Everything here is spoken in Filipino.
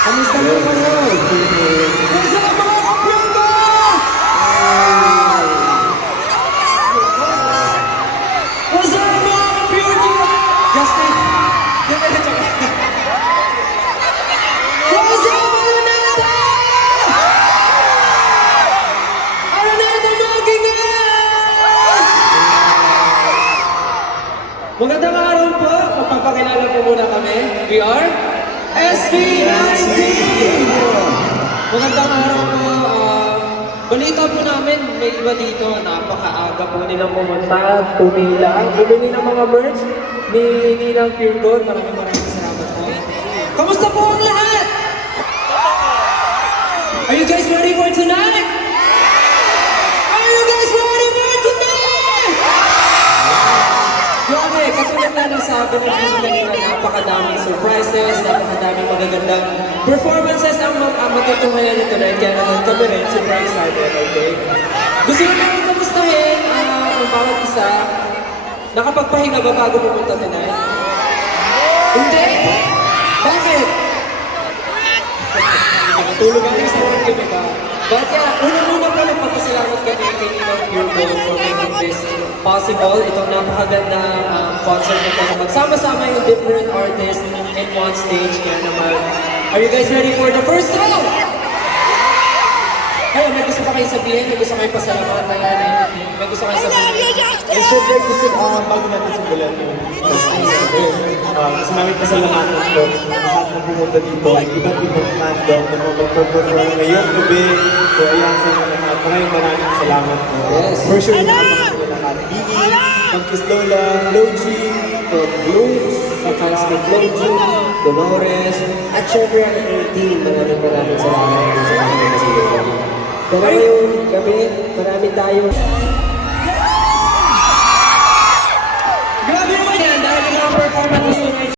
Kamusta po kayo? Kamusta ang mga kampiyon ko? Kamusta ang mga kampiyon ko? Justin! Kamusta ang mga neta? Ano na ito magiging? Magandang araw po. Magpapakilala po muna kami. We are SB19! Magandang araw po. Balita po namin, may iba dito, napakaaga po nilang pumunta, pumila, bumili ng mga merch ni Ninang Pure Gold. Maraming salamat po. Kamusta po ang lahat? Are you guys ready for tonight? Are you guys ready for tonight? Grabe, katulad na nasabi ng video kanina, napakadaming surprises, napakadaming magagandang performances ang matutunghayan nito na kaya naman kami rin, surprise natin, okay? Gusto nyo namin kamustahin ang bawat isa. Nakapagpahinga ba bago pumunta tonight? Hindi! Bakit? Tulog ang isa rin kami ba? But yeah, unang-una po nagpapasalamat kami kay Ninang Pure Gold for making this possible. Itong napakaganda concert na tayo. Magsama-sama yung different artists in one stage. Kaya naman, are you guys ready for the first round? Hey, may gusto pa kayo sabihin? May gusto kayo pasalamatan? May gusto kayo sabihin? And syempre, bago natin simulan yung gusto namin pasalamatan po lahat na pumunta dito, iba't ibang fandom na mag-perform ngayong gabi. So ayan sa mga lahat, maraming salamat po. Yes. For sure, nakapagpapala lahat. Bini, from Kiss Lola, Logi, from Blooms, Kakalas ni Floji, Dolores, at syempre ang 18. Maraming salamat sa mga nasigaw. Pero ngayong gabi, marami tayong